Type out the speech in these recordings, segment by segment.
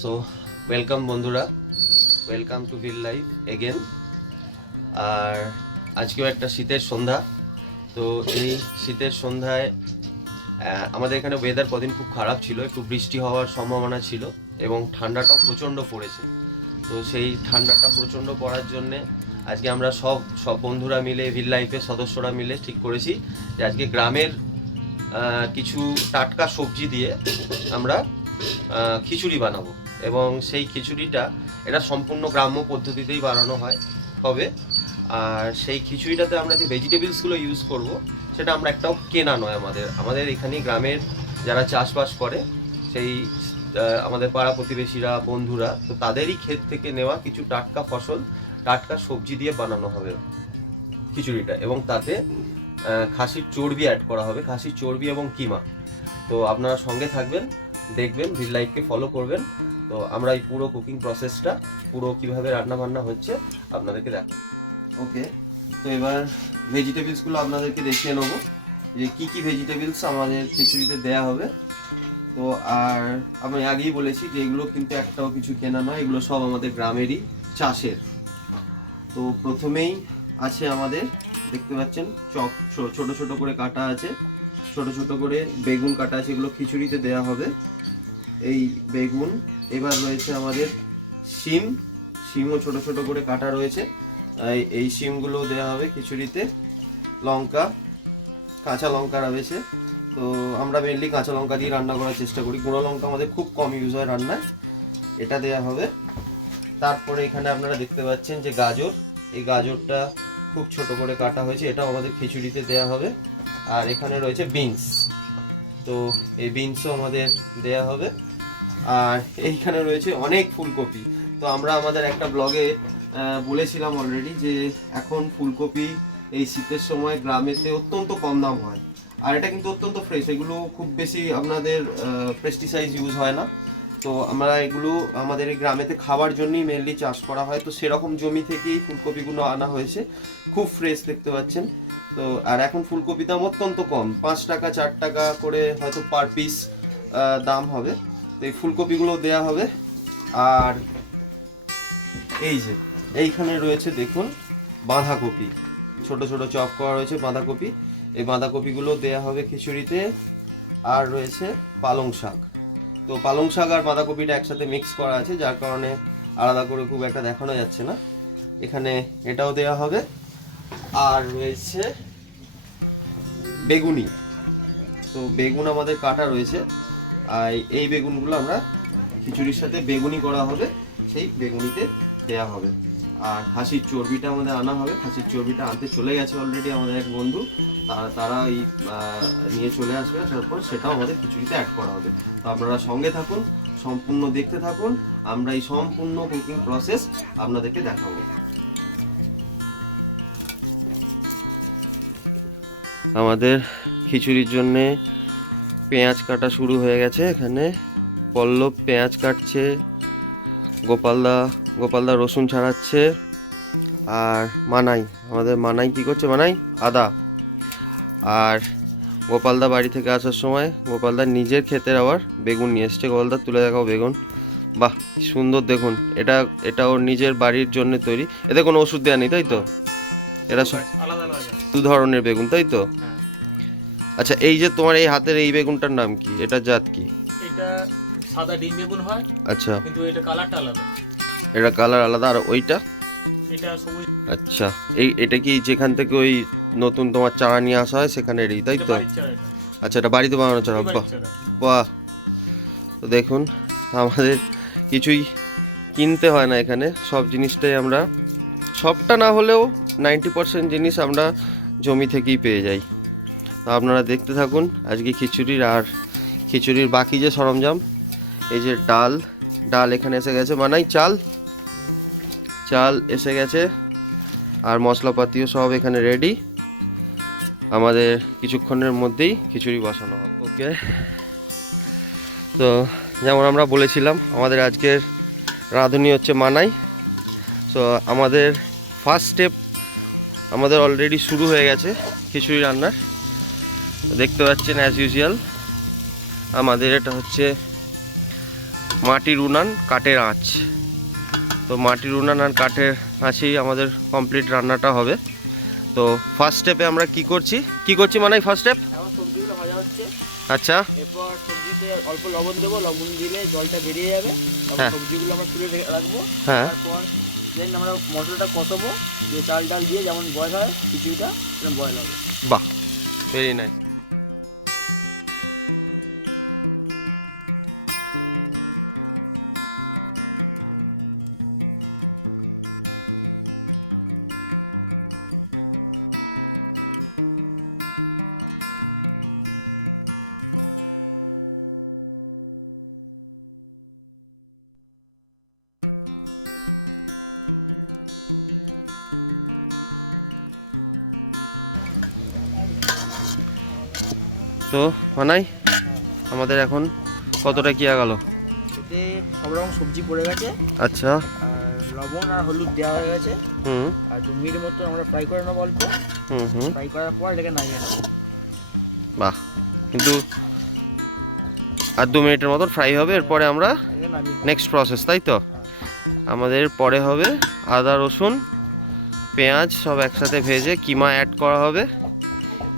So welcome বন্ধুরা, welcome to vill life again. আর আজকেও একটা শীতের সন্ধ্যা। তো এই শীতের সন্ধ্যায় আমাদের এখানে ওয়েদার কদিন খুব খারাপ ছিল, একটু বৃষ্টি হওয়ার সম্ভাবনা ছিল এবং ঠান্ডাটাও প্রচণ্ড পড়েছে। তো সেই ঠান্ডাটা প্রচণ্ড পড়ার জন্যে আজকে আমরা সব বন্ধুরা মিলে, ভিল লাইফের সদস্যরা মিলে ঠিক করেছি যে আজকে গ্রামের কিছু টাটকা সবজি দিয়ে আমরা খিচুড়ি বানাবো। এবং সেই খিচুড়িটা এটা সম্পূর্ণ গ্রাম্য পদ্ধতিতেই বানানো হবে। আর সেই খিচুড়িটাতে আমরা যে ভেজিটেবলসগুলো ইউজ করব সেটা আমরা একটাও কেনা নয়, আমাদের এখানে গ্রামের যারা চাষবাস করে সেই আমাদের পাড়া প্রতিবেশীরা, বন্ধুরা, তো তাদেরই ক্ষেত থেকে নেওয়া কিছু টাটকা ফসল, টাটকা সবজি দিয়ে বানানো হবে খিচুড়িটা। এবং তাতে খাসির চর্বি অ্যাড করা হবে, খাসির চর্বি এবং কিমা। তো আপনারা সঙ্গে থাকবেন, দেখবেন, ভিল লাইফকে ফলো করবেন। তো আমরা এই পুরো কুকিং প্রসেসটা, পুরো কীভাবে রান্না বান্না হচ্ছে আপনাদেরকে দেখাবো। ওকে, তো এবার ভেজিটেবলসগুলো আপনাদেরকে দেখিয়ে নেবো যে কী কী ভেজিটেবলস আমাদের খিচুড়িতে দেয়া হবে। তো আর আমি আগেই বলেছি যে এগুলো কিন্তু একটাও কিছু কেনা নয়, এগুলো সব আমাদের গ্রামেরই চাষের। তো প্রথমেই আছে আমাদের, দেখতে পাচ্ছেন ছোট ছোট করে কাটা আছে, ছোট ছোট করে বেগুন কাটা আছে, এগুলো খিচুড়িতে দেয়া হবে। এই বেগুন, এবার রয়েছে আমাদের শিমও ছোট ছোট করে কাটা রয়েছে, এই শিমগুলো দেওয়া হবে খিচুড়িতে। লঙ্কা, কাঁচা লঙ্কা রয়েছে। তো আমরা মেনলি কাঁচা লঙ্কা দিয়ে রান্না করার চেষ্টা করি, গুঁড়ো লঙ্কা আমাদের খুব কম ইউজ হয় রান্নায়, এটা দেয়া হবে। তারপরে এখানে আপনারা দেখতে পাচ্ছেন যে গাজর, এই গাজরটা খুব ছোট করে কাটা হয়েছে, এটাও আমাদের খিচুড়িতে দেয়া হবে। আর এখানে রয়েছে বিনস, তো এই বিনসও আমাদের দেয়া হবে। আর এইখানে রয়েছে অনেক ফুলকপি। তো আমরা আমাদের একটা ব্লগে বলেছিলাম অলরেডি যে এখন ফুলকপি এই শীতের সময় গ্রামেতে অত্যন্ত কম দাম হয়। আর এটা কিন্তু অত্যন্ত ফ্রেশ, এগুলো খুব বেশি আপনাদের পেস্টিসাইড ইউজ হয় না। তো আমরা এগুলো আমাদের এই গ্রামেতে খাওয়ার জন্যই মেনলি চাষ করা হয়। তো সেরকম জমি থেকেই ফুলকপিগুলো আনা হয়েছে, খুব ফ্রেশ দেখতে পাচ্ছেন। তো আর এখন ফুলকপি দাম অত্যন্ত কম, 5 টাকা 4 টাকা করে হয়তো পার পিস দাম হবে। তো এই ফুলকপিগুলো দেয়া হবে। আর এই যে এইখানে রয়েছে দেখুন বাঁধাকপি, ছোট ছোট চপ করা রয়েছে বাঁধাকপি, এই বাঁধাকপিগুলো দেয়া হবে খিচুড়িতে। আর রয়েছে পালং শাক, তো পালং শাক আর বাঁধাকপিটা একসাথে মিক্স করা আছে, যার কারণে আলাদা করে খুব একটা দেখানো যাচ্ছে না। এখানে এটাও দেয়া হবে। আর রয়েছে বেগুনি, তো বেগুন আমাদের কাটা রয়েছে, আর এই বেগুনগুলো আমরা খিচুড়ির সাথে বেগুনি করা হবে, সেই বেগুনিতে দেয়া হবে। আর খাসির চর্বিটা আমাদের আনা হবে, খাসির চর্বিটা আনতে চলে গেছে অলরেডি আমাদের এক বন্ধু, তারা এই নিয়ে চলে আসবে, তারপর সেটাও আমাদের খিচুড়িতে অ্যাড করা হবে। তো আপনারা সঙ্গে থাকুন, সম্পূর্ণ দেখতে থাকুন, আমরা এই সম্পূর্ণ কুকিং প্রসেস আপনাদেরকে দেখাবো। আমাদের খিচুড়ির জন্যে পেঁয়াজ কাটা শুরু হয়ে গেছে, এখানে পল্লব পেঁয়াজ কাটছে, গোপালদা রসুন ছাড়াচ্ছে। আর আমাদের মানাই কি করছে, মানাই আদা। আর গোপালদা বাড়ি থেকে আসার সময় গোপালদার নিজের ক্ষেতের আবার বেগুন নিয়ে এসছে। গোপালদা তুলে দেখাও বেগুন, বাহ সুন্দর দেখুন, এটা ওর নিজের বাড়ির জন্য তৈরি, এতে কোনো ওষুধ দেওয়া নেই তাই তো? এরা সব দু ধরনের বেগুন তাই তো? আচ্ছা, এই যে তোমার এই হাতের এই বেগুনটার নাম কি, এটা জাত কি? এটা সাদা ডিম বেগুন হয়। আচ্ছা, কিন্তু এটা কালারটা আলাদা। এটা কালার আলাদা। আর ওইটা? এটা সবুজ। আচ্ছা, এটা কি যেখান থেকে ওই নতুন তোমার চারা নিয়ে আসা হয় সেখানেরই তাই তো? আচ্ছা, এটা বাড়িতে বানানো চারা, বাহ বাহ। তো দেখুন, আমাদের কিছুই কিনতে হয় না এখানে, সব জিনিসটাই আমরা, সবটা না হলেও 90% জিনিস আমরা জমি থেকেই পেয়ে যাই। তো আপনারা দেখতে থাকুন আজকে খিচুড়ির। আর খিচুড়ির বাকি যে সরঞ্জাম, এই যে ডাল এখানে এসে গেছে, মানাই চাল এসে গেছে, আর মশলাপাতিও সব এখানে রেডি। আমাদের কিছুক্ষণের মধ্যেই খিচুড়ি বসানো হবে। ওকে, তো যেমন আমরা বলেছিলাম আমাদের আজকের রাঁধুনি হচ্ছে মানাই। সো আমাদের ফার্স্ট স্টেপ আমাদের অলরেডি শুরু হয়ে গেছে খিচুড়ি রান্নার। দেখতে পাচ্ছেন অ্যাজ ইউজুয়াল আমাদের এটা হচ্ছে মাটির উনান কাঠের আঁচ। তো মাটির উনান আর কাঠের আঁচেই আমাদের কমপ্লিট রান্নাটা হবে। তো ফার্স্ট স্টেপে আমরা কি করছি মানে ফার্স্ট স্টেপ এখন সবজিগুলো ভাজা হচ্ছে। আচ্ছা এরপর সবজিতে অল্প লবণ দেবো, লবণ দিলে জলটা বেরিয়ে যাবে। তারপর হ্যাঁ। সবজিগুলো আমরা তুলে রাখবো। হ্যাঁ। তারপর দেন আমরা মশলাটা কষাবো, দিয়ে চাল ডাল দিয়ে যেমন বয়েল হয় খিচুড়িটা সেরকম বয়েল হবে। বাহ, ভেরি নাইস। তো মানাই আমাদের এখন কতটা কি গেল? এতে সব রকম সবজি পড়ে গেছে, আচ্ছা। আর লবণ আর হলুদ দেওয়া হয়ে গেছে। হুম আর 2 মিনিট মতো আমরা ফ্রাই করে নেবো অল্প। হুম। ফ্রাই করার পর এটাকে নামিয়ে নেবো। বাহ, কিন্তু আর 2 মিনিটের মতন ফ্রাই হবে, এরপরে আমরা এটাকে নামিয়ে নেবো। নেক্সট প্রসেস, তাই তো? আমাদের পরে হবে আদা রসুন পেঁয়াজ সব একসাথে ভেজে কিমা অ্যাড করা হবে।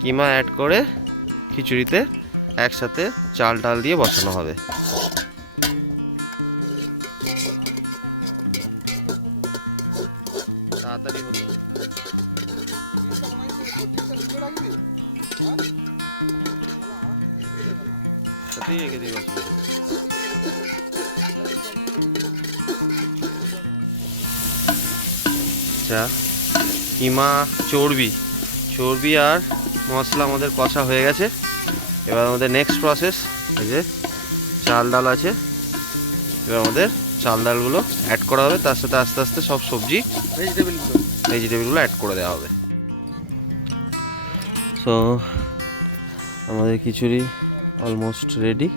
কিমা অ্যাড করে খিচুড়িতে একসাথে চাল ডাল দিয়ে বসানো হবে। তাড়াতাড়ি হতো। সাথেই রেখে দিই বসে। আচ্ছা, কিমা চর্বি আর মশলা আমাদের কষা হয়ে গেছে। এবার আমাদের নেক্সট প্রসেস, এই যে চাল ডাল আছে, এবার আমাদের চাল ডালগুলো অ্যাড করা হবে, তার সাথে আস্তে আস্তে সব সবজি ভেজিটেবলগুলো অ্যাড করে দেওয়া হবে। সো আমাদের খিচুড়ি অলমোস্ট রেডি।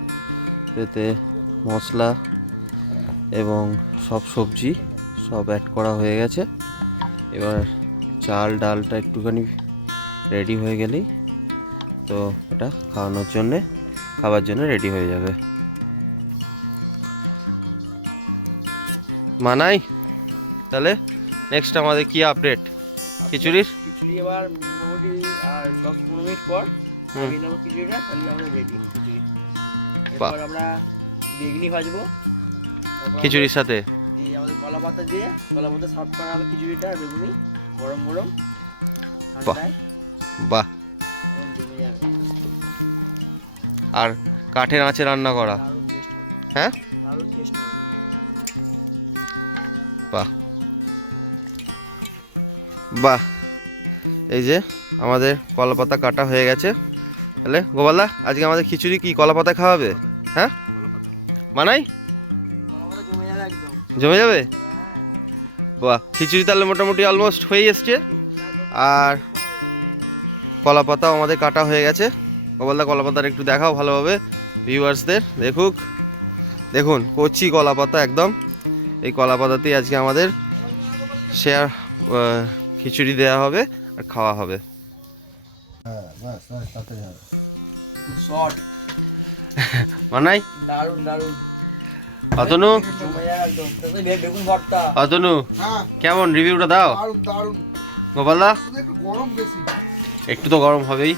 এতে মশলা এবং সব সবজি সব অ্যাড করা হয়ে গেছে। এবার চাল ডালটা একটুখানি রেডি হয়ে গেলেই তো এটা খাবার জন্য রেডি হয়ে যাবে। মানাই, তাহলে নেক্সট আমাদের কি আপডেট খিচুড়ির? খিচুড়ি এবার মোটামুটি আর 10-15 মিনিট পর নামিয়ে নেবো খিচুড়িটা, তাহলে আমরা রেডি খিচুড়ি। এরপর আমরা বেগনি ভাজবো খিচুড়ির সাথে দিয়ে আমাদের কলা পাতা সার্ভ করা হবে খিচুড়িটা। বেগুনি গরম গরম ঠান্ডায় বাহ, এখন জমে যাবে। আর কাঠের আঁচে রান্না করা, দারুণ টেস্ট হবে। হ্যাঁ দারুণ টেস্ট হবে। বাহ বাহ। এই যে আমাদের কলা পাতা কাটা হয়ে গেছে। তাহলে গোপালদা, আজকে আমাদের খিচুড়ি কি কলা পাতা খাওয়াবে? হ্যাঁ মানাই, কলা জমে যাবে একদম। জমে যাবে? বাহ, খিচুড়ি তাহলে মোটামুটি অলমোস্ট হয়ে এসছে। আর কলা পাতাও আমাদের কাটা হয়ে গেছে। গোপালদা, কলা পাতার একটু দেখাও ভালোভাবে ভিউয়ার্সদের। দেখুন কচি কলা পাতা একদম। এই কলা পাতাতেই আজকে আমাদের শেয়ার খিচুড়ি দেওয়া হবে আর খাওয়া হবে। শর্ট মানাই, দারুণ দারুণ। অতনু জমে যাবে একদম। তাতে বেগুন ভর্তা। অতনু হ্যাঁ, কেমন, রিভিউটা দাও। দারুণ দারুণ। গোপালদা, শুধু একটু গরম বেশি। একটু তো গরম হবেই।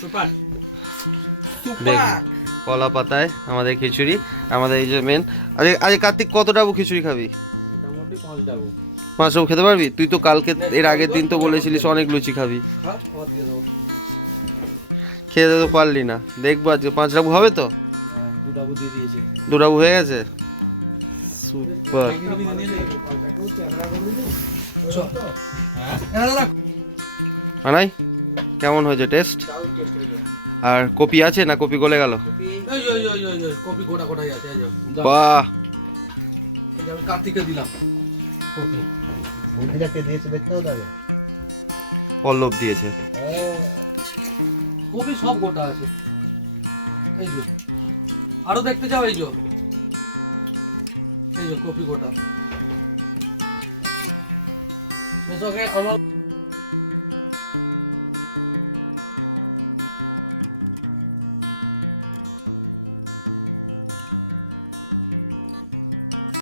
সুপার। দেখুন কলা পাতায় আমাদের খিচুড়ি, আমাদের এই যে মেন। আরে কার্তিক, কত ডাবু খিচুড়ি খাবি? মোটামুটি 5 ডাবু। 5 ডাবু খেতে পারবি? তুই তো কালকে এর আগের দিন তো বলেছিলিস অনেক লুচি খাবি। হ্যাঁ, খাওয়া দিয়ে দেবো। খেতে তো পারলি না। দেখবো আজকে 5 ডাবু হবে তো? 2 ডাবু দিয়ে দিয়েছে। 2 ডাবু হয়ে গেছে, সুপার। মানাই, কেমন হয়েছে টেস্ট? দারুণ টেস্ট হয়েছে। আর কপি আছে না কপি গলে গেল? কপি গোটা গোটাই আছে, এই যে বাহ, এই যে আমি কার্তিককে দিলাম কপি। বুদ্ধিটাকে দিয়েছে দেখতে হবে তাহলে। পল্লব দিয়েছে। কপি সব গোটা আছে, এই যে আরো দেখতে চাও? এই যে কপি গোটা। মেসোকে আমার